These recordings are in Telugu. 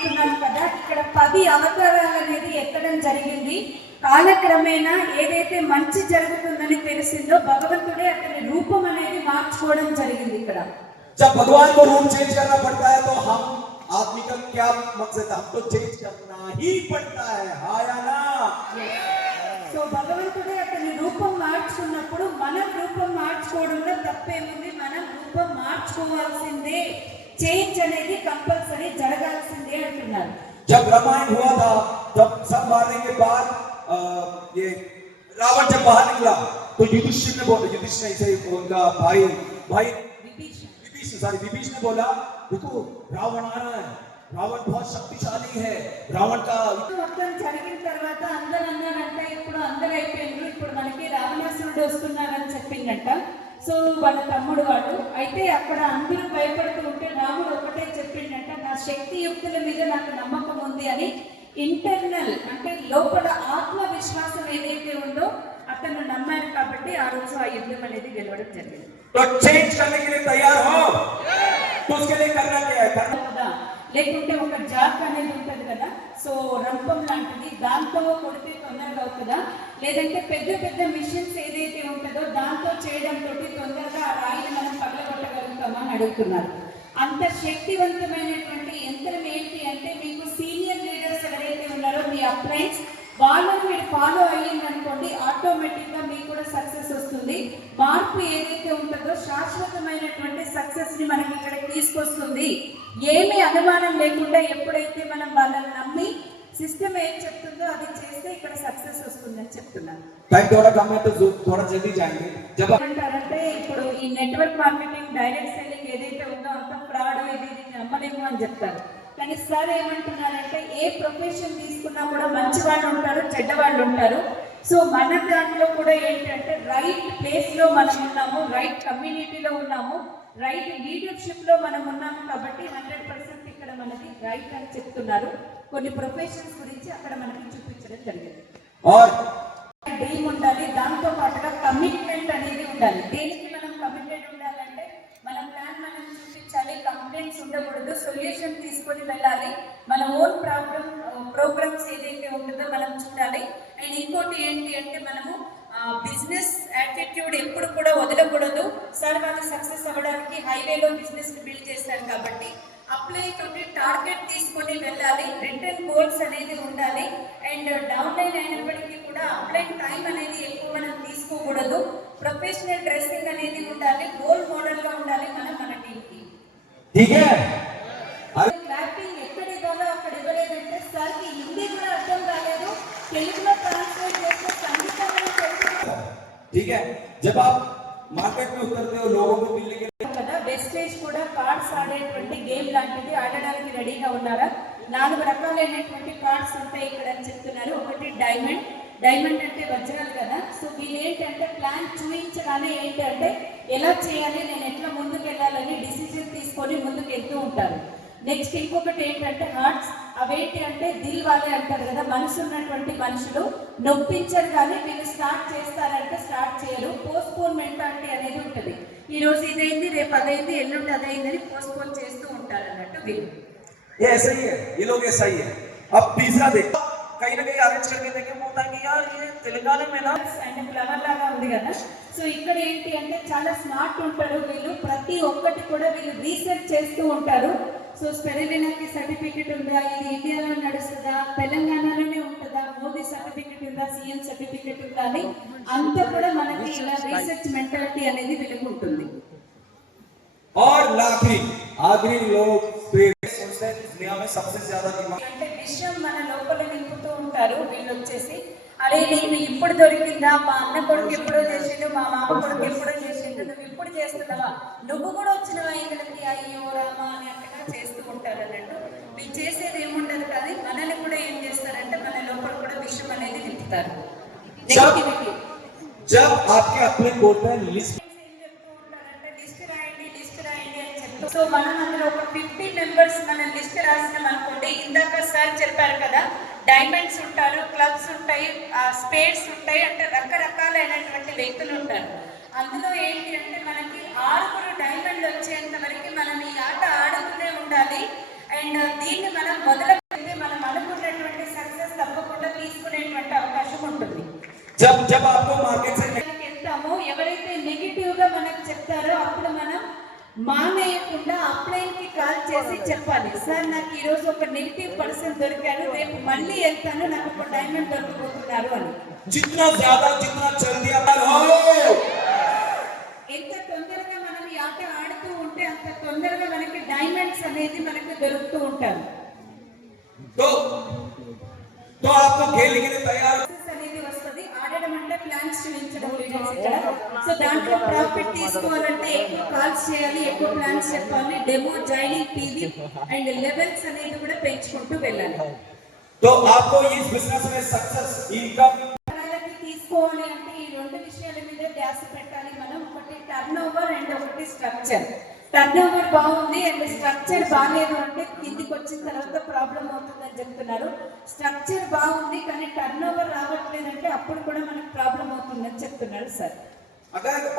అనుకుంటున్నాను కదా, ఇక్కడ 10 అవతారాలు అనేది ఎత్తడం జరిగింది. కాలక్రమేణా ఏదైతే మంచి జరుగుతుందని తెలిసిందో భగవంతుడే అతని రూపం అనేది మార్చుకోవడం జరిగింది. ఇక్కడ जब भगवान को रूप चेंज करना पड़ता है तो हम आदमी का क्या मकसद है, हमको चेंज करना ही पड़ता है, हाँ या ना? సో భగవంతుడే అతని రూపం మార్చుకున్నప్పుడు మనం రూపం మార్చుకోవడంలో తప్పేముంది? మనం రూపం మార్చుకోవాల్సిందే, చేంజ్ అనేది కంపల్సరీ జరగాల్సిందే అంటున్నారు. जब रामायण हुआ था तब सब मारने के बाद ये रावण जब बाहर निकला तो युधिष्ठिर ने बोला, युधिष्ठिर ऐसे उनका भाई विभीषण ने बोला, देखो रावण आ रहा है, రావణ్ बहुत शक्तिशाली है, రావణ్ का మొత్తం జరిగిన తర్వాత అందరూ అన్నారంటే ఇప్పుడు అందరూ అయిపోయింది, ఇప్పుడు మనకి రావణాసురుడు వస్తున్నారని చెప్పిందంట. సో వాళ్ళ తమ్ముడు వాడు అయితే అక్కడ అందరూ భయపడుతూ ఉంటే రాముడు ఒకటే చెప్పిండంట, నా శక్తి యుక్తుల మీద నాకు నమ్మకం ఉంది అని. ఇంటర్నల్ అంటే లోపల ఆత్మవిశ్వాసం ఏదైతే ఉందో అతను నమ్మారు కాబట్టి ఆ రోజు ఆ యుద్ధం అనేది గెలవడం జరిగింది. तो चेंज करने के लिए तैयार हो, तो उसके लिए करना क्या है? కదా లేకుంటే ఒక జాక్ అనేది ఉంటుంది కదా, సో రంపం లాంటిది, దాంతో కొడితే తొందరగా అవుతుందా, లేదంటే పెద్ద పెద్ద మిషన్స్ ఏదైతే ఉంటుందో దాంతో చేయడంతో తొందరగా ఆ రాయిని మనం పగలగొట్టగలుగుతామా అని అడుగుతున్నారు. అంత శక్తివంతమైనటువంటి యంత్రం ఏంటి అంటే మీకు సీనియర్ లీడర్స్ ఎవరైతే ఉన్నారో మీ అప్లైన్స్ వాళ్ళని మీరు ఫాలో అయ్యిందనుకోండి, ఆటోమేటిక్గా మీకు కూడా సక్సెస్ వస్తుంది. మార్పు ఏదైతే ఉంటుందో శాశ్వతమైనటువంటి సక్సెస్ని మనకి ఇక్కడ తీసుకొస్తుంది. ఏమీ అనుమానం లేకుండా ఎప్పుడైతే మనం వాళ్ళని నమ్మి సిస్టమ్ ఏం చెప్తుందో అది చేస్తే ఇక్కడ సక్సెస్ వస్తుందని చెప్తున్నాను. అంటారంటే ఇప్పుడు ఈ నెట్వర్క్ మార్కెటింగ్, డైరెక్ట్ సెల్లింగ్ ఏదైతే ఉందో అంత ఫ్రాడ్, ఇది నమ్మలేము అని చెప్తారు. కానీ సార్ ఏమంటున్నారంటే ఏ ప్రొఫెషన్ తీసుకున్నా కూడా మంచి వాళ్ళు ఉంటారు, చెడ్డ వాళ్ళు ఉంటారు. సో మన దాంట్లో కూడా ఏంటంటే రైట్ ప్లేస్లో మనం ఉన్నాము, రైట్ కమ్యూనిటీలో ఉన్నాము, రైట్ లీడర్షిప్లో మనం ఉన్నాము కాబట్టి 100% ఇక్కడ మనకి రైట్ అని చెప్తున్నారు. కొన్ని ప్రొఫెషన్స్ గురించి అక్కడ మనకి చూపించడం జరిగింది. డ్రీమ్ ఉండాలి, దాంతో పాటుగా కమిట్మెంట్ అనేది ఉండాలి. దేనికి మనం కమిటెడ్ ఉండాలంటే మన ప్లాన్ మనం చూపించాలి, కంప్లైంట్స్ ఉండకూడదు, సొల్యూషన్ తీసుకొని వెళ్ళాలి, మన ఓన్ ప్రోగ్రామ్స్ ఏదైతే ఉంటుందో మనం చూడాలి. అండ్ ఇంకోటి ఏంటి అంటే మనము బిజినెస్ యాటిట్యూడ్ ఎప్పుడు కూడా వదలకూడదు. సార్ వాళ్ళు సక్సెస్ అవ్వడానికి హైవేలో బిజినెస్ బిల్డ్ చేశారు కాబట్టి అప్లై తోటి టార్గెట్ తీసుకొని వెళ్ళాలి, రిటర్న్ గోల్స్ అనేది ఉండాలి. అండ్ డౌన్ లైన్ అయినప్పటికీ కూడా అప్లై టైం అనేది ఎక్కువ మనం తీసుకోకూడదు. ప్రొఫెషనల్ డ్రెస్సింగ్ అనేది ఉండాలి, రోల్ మోడల్ గా ఉండాలి మనం మన టీంకి. క్లాపింగ్ ఎక్కడ ఇవ్వాలో అక్కడ ఇవ్వలేదంటే సార్కి హిందీ కూడా అర్థం కాలేదు, తెలుగులో ట్రాన్స్లేట్ చేస్తే సంగీతం మార్కెట్ में उतरते हो लोगों को मिलने के కదా. వెస్టేజ్ కూడా కార్డ్స్ ఆడేటువంటి గేమ్ లాంటిది ఆడడానికి రెడీగా ఉన్నారా? 4 రకాలైనటువంటి కార్డ్స్ ఉంటాయి ఇక్కడ అని చెప్తున్నారు. ఒకటి డైమండ్, డైమండ్ అంటే వజ్రాలు కదా. సో వీళ్ళు ఏంటంటే ప్లాన్ చూపించగానే ఏంటంటే ఎలా చేయాలి, నేను ఎట్లా ముందుకు వెళ్ళాలని డిసిజన్ తీసుకొని ముందుకు వెళ్తూ ఉంటారు. నెక్స్ట్ ఇంకొకటి ఏంటంటే హార్ట్స్, అవేంటి అంటే దిల్ వాళ్ళే అంటారు కదా, మనసు ఉన్నటువంటి మనుషులు నొప్పించరు కానీ వీళ్ళు స్టార్ట్ చేస్తారంటే స్టార్ట్ చేయరు. పోస్ట్పోన్ మెంటాలిటీ అనేది ఉంటుంది. ఈ రోజు ఇదైంది, రేపు అదైంది, ఎల్లుండి అదైందని పోస్ట్పోన్ చేస్తూ ఉంటారు అన్నట్టు వీళ్ళు. ऐसा ही है, ये लोग ऐसा ही है. अब तीसरा देखो, कहीं ना कहीं अरेंज करके देखे होता है कि यार ये तेलंगाना में ना అండ్ ఫ్లవర్ లాగా ఉంది కదా. సో ఇక్కడ ఏంటి అంటే చాలా స్మార్ట్ ఉంటారు వీళ్ళు, ప్రతి ఒక్కటి కూడా వీళ్ళు రీసెర్చ్ చేస్తూ ఉంటారు. సో స్పెరిలినాకి సర్టిఫికెట్ ఉందా, ఇది ఇండియాలో నడుస్తుందా, తెలంగాణలోనే ఉంటుందా, మోదీ సర్టిఫికెట్ ఉందా, సీఎం సర్టిఫికెట్ ఉందా అని అంతా కూడా మనకి ఇలా రీసెర్చ్ మెంటాలిటీ అనేది వీళ్ళకి ఉంటుంది. और आखिरी लोग सोचते हैं दुनिया में सबसे ज्यादा दिमाग అంటే విషయం మన లోపల నింపుతూ ఉంటారు వీళ్ళు వచ్చేసి. అరే నీకు ఇప్పుడు దొరికిందా, మా అన్న కొడుకు ఎప్పుడో చేసిండు, మా మామ కొడుకు ఎప్పుడో చేసిండు, నువ్వు ఇప్పుడు చేస్తున్నావా, నువ్వు కూడా వచ్చినవా ఇక్కడికి, అయ్యో రామా అని అక్కడ చేస్తూ ఉంటారు అన్నట్టు. వీళ్ళు చేసేది ఏముండదు కానీ మనల్ని కూడా ఏం చేస్తారంటే మన లోపల కూడా విషయం అనేది నింపుతారు. जब आपके अपने बोलते हैं लिस्ट సో మనం అందులో ఒక 50 మెంబర్స్ మన లిస్ట్ రాసినాం అనుకోండి. ఇందాక సార్ చెప్పారు కదా, డైమండ్స్ ఉంటారు, క్లబ్స్ ఉంటాయి, స్పేడ్స్ ఉంటాయి, అంటే రకరకాలైనటువంటి వ్యక్తులు ఉంటారు. అందులో ఏంటి అంటే మనకి 6 డైమండ్లు వచ్చేంత వరకు మనం ఈ ఆట ఆడుతూనే ఉండాలి. అండ్ దీన్ని మనం మొదలు పెడితే మనం అనుకున్నటువంటి సక్సెస్ తప్పకుండా తీసుకునేటువంటి అవకాశం ఉంటుంది. जब आपको मार्केट से మనకి వెళ్తామో ఎవరైతే నెగిటివ్ గా మనకు చెప్తారో అప్పుడు మనం మానేయకుండా అప్లైన్ కి కాల్ చేసి చెప్పాలి, సార్ నాకు ఈ రోజు ఒక నెగిటివ్ పర్సన్ దొరికారు, రేపు మళ్ళీ వెళ్తాను, నాకు ఒక డైమండ్ దొరకబోతున్నారు అని. जितना जल्दी आप ఎంత తొందరగా మనం ఈ ఆట ఆడుతూ ఉంటే అంత తొందరగా మనకి డైమండ్స్ అనేది మనకు దొరుకుతూ ఉంటారు. तो आपको खेलने के लिए तैयार అనేది వస్తుంది. ఆడడం అంటే ప్లాన్స్ చూపించడం లీడర్స్ ఇక్కడ. సో దాంట్లో ప్రాఫిట్ తీసుకోవాలంటే ఎక్కువ కాల్స్ చేయాలి, ఎక్కువ ప్లాన్స్ చెప్పాలి, demo joining TV and levels అనేది కూడా పెంచుకుంటూ వెళ్ళాలి. तो आपको इस बिजनेस में सक्सेस इनकम తీసుకోవాలి అంటే ఈ రెండు విషయాల మీద ధ్యాస పెట్టాలి మనం. ఒకటి టర్న్ ఓవర్ అండ్ ఒకటి స్ట్రక్చర్. టర్న్ ఓవర్ బాగుంది అండ్ స్ట్రక్చర్ బాగాలేదు అంటే కిందికి వచ్చిన తర్వాత ప్రాబ్లం అవుతుందని చెప్తున్నారు. స్ట్రక్చర్ బాగుంది కానీ టర్న్ ఓవర్ రావట్లేదంటే అప్పుడు కూడా మనకు ప్రాబ్లం అవుతుందని చెప్తున్నారు సార్.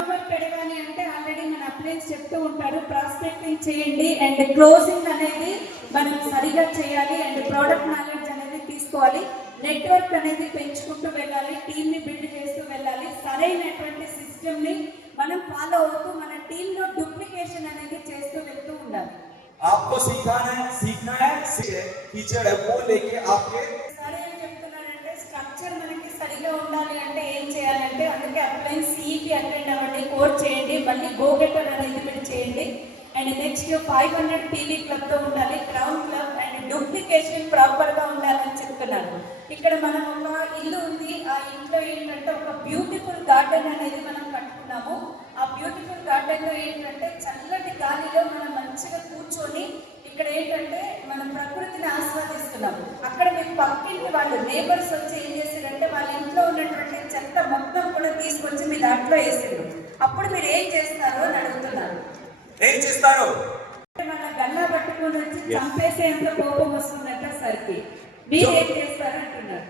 ఓవర్ పెరగాలి అంటే ఆల్రెడీ మన అప్లైన్స్ చెప్తూ ఉంటారు, ప్రాస్పెక్టింగ్ చేయండి అండ్ క్లోజింగ్ అనేది మనం సరిగా చేయాలి అండ్ ప్రోడక్ట్ నాలెడ్జ్ అనేది తీసుకోవాలి, నెట్వర్క్ అనేది పెంచుకుంటూ వెళ్ళాలి, టీమ్ ని బిల్డ్ చేస్తూ వెళ్ళాలి, సరైనటువంటి సిస్టమ్ ని మనం ఫాలో అవుతూ మన టీమ్ లో డూప్లికేషన్ అనేది చేస్తూ వెళ్తూ ఉండాలి. आपको सीखना है टीचर है वो लेके आपके సరే ఏం చెప్తున్నారంటే స్ట్రక్చర్ మనకి సరిగా ఉండాలి అంటే ఏం చేయాలంటే అందుకే అప్లైన్స్ సిఈకి అటెండ్ అవ్వండి, కోర్ చేయండి, మళ్ళీ గో గెటర్ అనేది మీరు చేయండి అండ్ నెక్స్ట్ 500 టీవీ క్లబ్ తో ఉండాలి, crown club and duplication proper గా ఉండాలని చెప్తున్నారు. ఇక్కడ మనం ఒక ఇల్లు ఉంది, ఆ ఇంట్లో ఏంటంటే ఒక బ్యూటిఫుల్ గార్డెన్ అనేది మనం కట్టుకున్నాము. ఆ బ్యూటిఫుల్ గార్డెన్ లో ఏంటంటే చల్లటి గాలిలో మనం మంచిగా కూర్చొని ఇక్కడ ఏంటంటే మనం ప్రకృతిని ఆస్వాదిస్తున్నాము. అక్కడ మీకు పక్కింటి వాళ్ళు నేబర్స్ వచ్చి ఏం చేశారంటే వాళ్ళ ఇంట్లో ఉన్నటువంటి చెత్త మొత్తం కూడా తీసుకొచ్చి మీ దాంట్లో వేసారు. అప్పుడు మీరు ఏం చేస్తారు అని అడుగుతున్నారు. ఏం చేస్తారు? మన గల్లా పట్టుకొని వచ్చి చంపేసేంత కోపం వస్తుందంట సరికి. మీరు ఏం చేస్తారు అంటున్నారు.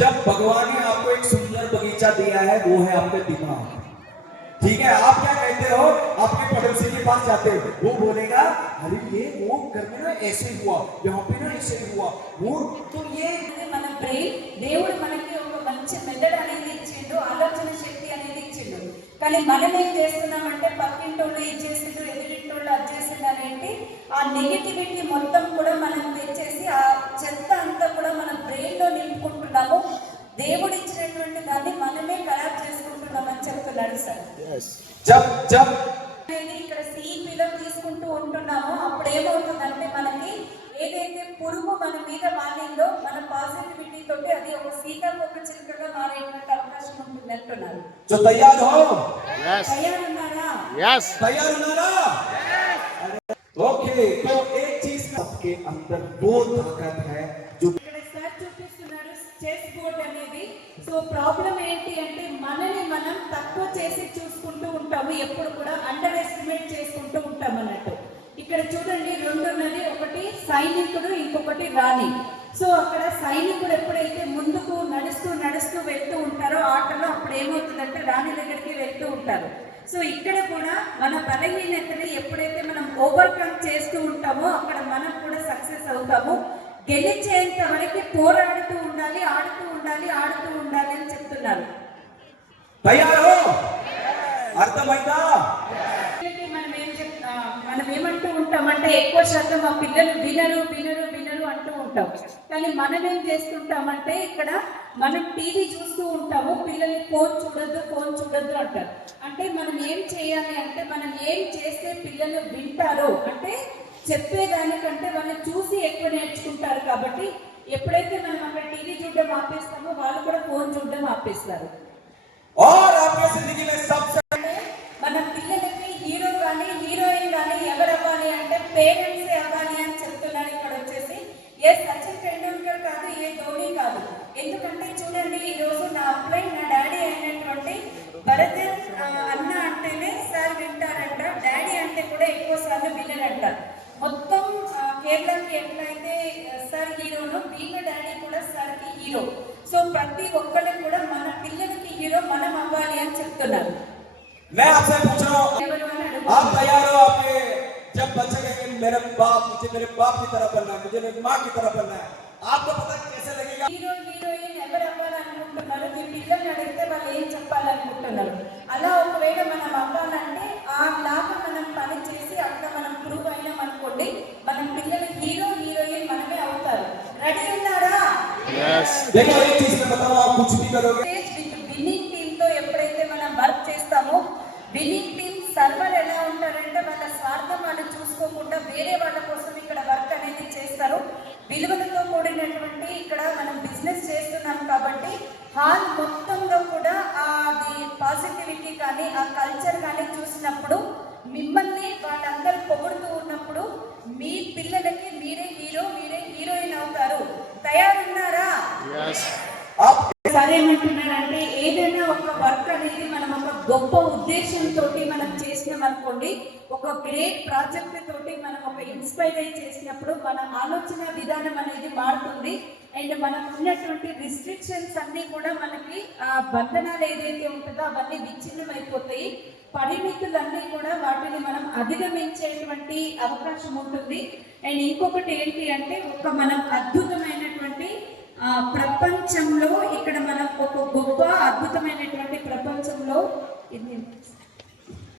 जब भगवान ने आपको एक सुंदर बगीचा दिया है वो है आपका दिमाग, ठीक है? आप क्या कहते हो? अपने पड़ोसी के पास जाते हो, वो बोलेगा अरे ये वो घर में ना ऐसे हुआ, यहाँ पे ना ऐसे हुआ, वो तो ये మన బ్రెయిన్ దేవుడు మనకి ఒక మంచి మెథడ్ అనేది ఇచ్చిండు, ఆలోచన శక్తి అనేది ఇచ్చిండు. కానీ మనం ఏం చేస్తున్నామంటే పక్కింటోళ్ళు ఇది చేసిండు, ఎదురింటోళ్ళు అది చేసిండు అనేది ఆ నెగిటివిటీ మొత్తం కూడా మనం తెచ్చేసి ఆ చెత్త అంతా కూడా మన బ్రెయిన్ లో నింపుకుంటున్నాము. దేవుడు ఇచ్చినటువంటి దాన్ని మనమే ఖరాబ్ చేసుకుంటున్నామని చెప్తున్నాడు సార్. जब ఇక్కడ సిఈపిలో తీసుకుంటూ ఉంటున్నామో అప్పుడు ఏమవుతుందంటే మనకి ఏదైతే పురుగు మన మీద వాలిందో మన పాజిటివిటీ తోటి అది ఒక సీతాకోక చిలుకగా మారేటువంటి అవకాశం ఉంటుంది అంటున్నారు. जो तैयार हो తయారున్నారా? तैयार ओके, तो एक चीज आपके अंदर वो ताकत है जो ఇక్కడ సార్ చూపిస్తున్నారు చెస్ బోర్డ్ అనేది. సో ప్రాబ్లం ఏంటి అంటే మనని మనం తక్కువ చేసి చూసుకుంటూ ఉంటాము, ఎప్పుడు కూడా అండర్ ఎస్టిమేట్ చేసుకుంటూ ఉంటాం అన్నట్టు. ఇక్కడ చూడండి రెండు ఉన్నది, ఒకటి సైనికుడు ఇంకొకటి రాణి. సో అక్కడ సైనికుడు ఎప్పుడైతే ముందుకు నడుస్తూ నడుస్తూ వెళ్తూ ఉంటారో ఆటలో అప్పుడు ఏమవుతుందంటే రాణి దగ్గరికి వెళ్తూ ఉంటారు. సో ఇక్కడ కూడా మన బలహీనతని ఎప్పుడైతే మనం ఓవర్కమ్ చేస్తూ ఉంటామో అక్కడ మనం కూడా సక్సెస్ అవుతాము. గెలిచేంత వరకు పోరాడుతూ ఉండాలి, ఆడుతూ ఉండాలి, ఆడుతూ ఉండాలి అని చెప్తున్నారు. తయారు అర్థమైందా? మనం ఏమంటూ ఉంటామంటే ఎక్కువ శాతం మా పిల్లలు వినరు వినరు వినరు అంటూ ఉంటాం. కానీ మనం ఏం చేస్తుంటామంటే ఇక్కడ మనం టీవీ చూస్తూ ఉంటాము, పిల్లల్ని ఫోన్ చూడొద్దు అంటారు. అంటే మనం ఏం చేయాలి అంటే మనం ఏం చేస్తే పిల్లలు వింటారో అంటే చెప్పేదానికంటే వాళ్ళు చూసి ఎక్కువ నేర్చుకుంటారు. కాబట్టి ఎప్పుడైతే మనం అక్కడ టీవీ చూడడం ఆపేస్తామో వాళ్ళు కూడా ఫోన్ చూడడం ఆపేస్తారు. మన పిల్లలకి హీరో కానీ హీరోయిన్ కానీ ఎవరు అవ్వాలి అంటే పేరెంట్సే అవ్వాలి అని చెప్తున్నారు. ఇక్కడ వచ్చేసి ఏ సచిన్ టెండూల్కర్ కాదు, ఏ ధోని కాదు. ఎందుకంటే చూడండి ఈరోజు నా అప్లైన్ నా డాడీ అయినటువంటి భరతన్ అన్న అంటేనే సార్ వింటారంట, డాడీ అంటే కూడా ఎక్కువ సార్లు వినరంట. మొత్తం కేరళకి ఎట్లయితే సార్ హీరోను వీళ్ళ డాడీ కూడా సార్కి హీరో. సో ప్రతి ఒక్కళ్ళు కూడా మన పిల్లలకి హీరో మనం అవ్వాలి అని చెప్తున్నారు. मैं आपसे पूछ रहा हूँ, आप तैयार हो? आपके जब बच्चे कहेंगे मेरे बाप की तरह बनना है, मुझे मेरी माँ की तरह बनना है। आपको पता है कैसे लगेगा? హీరో హీరోయిన్ ఎవరు అవ్వాలనుకుంటున్నారు, మీ పిల్లల్ని అడిగితే వాళ్ళు ఏం చెప్పాలనుకుంటున్నారు. అలా ఒకవేళ మనం అవ్వాలంటే ఆ లాగా మనం పని చేసి అక్కడ మనం ప్రూవ్ అయినాం అనుకోండి, మన పిల్లలు హీరో హీరోయిన్ మనమే అవుతారు. రెడీ ఉన్నారా? देखो एक चीज मैं बताऊं, आप कुछ भी करोगे విన్నింగ్ టీమ్ తో ఎప్పుడైతే మనం వర్క్ చేస్తామో, విన్నింగ్ టీమ్ సర్వర్ ఎలా ఉంటారంటే వాళ్ళ స్వార్థం వాళ్ళు చూసుకోకుండా వేరే వాళ్ళ కోసం ఇక్కడ వర్క్ అనేది చేస్తారు. విలువలతో కూడినటువంటి ఇక్కడ మనం బిజినెస్ చేస్తున్నాం కాబట్టి హాల్ మొత్తంలో కూడా అది పాజిటివిటీ కానీ ఆ కల్చర్ కానీ చూసినప్పుడు మిమ్మల్ని వాళ్ళందరూ పొగుడుతూ ఉన్నప్పుడు మీ పిల్లలకి మీరే హీరో మీరే హీరోయిన్ అవుతారు. తయారున్నారా? आप సార్ ఏమంటున్నారంటే ఏదైనా ఒక వర్క్ అనేది మనం ఒక గొప్ప ఉద్దేశంతో మనం చేసినాం అనుకోండి, ఒక గ్రేట్ ప్రాజెక్ట్ తోటి మనం ఒక ఇన్స్పైర్ అయి చేసినప్పుడు మన ఆలోచన విధానం అనేది మారుతుంది. అండ్ మనకు ఉన్నటువంటి రిస్ట్రిక్షన్స్ అన్నీ కూడా మనకి ఆ బంధనాలు ఏదైతే ఉంటుందో అవన్నీ విచ్ఛిన్నం అయిపోతాయి. పరిమితులన్నీ కూడా వాటిని మనం అధిగమించేటువంటి అవకాశం ఉంటుంది. అండ్ ఇంకొకటి ఏంటి అంటే ఒక మనం అద్భుతమైనటువంటి ప్రపంచంలో ఇక్కడ మనం ఒక గొప్ప అద్భుతమైనటువంటి ప్రపంచంలో ఇది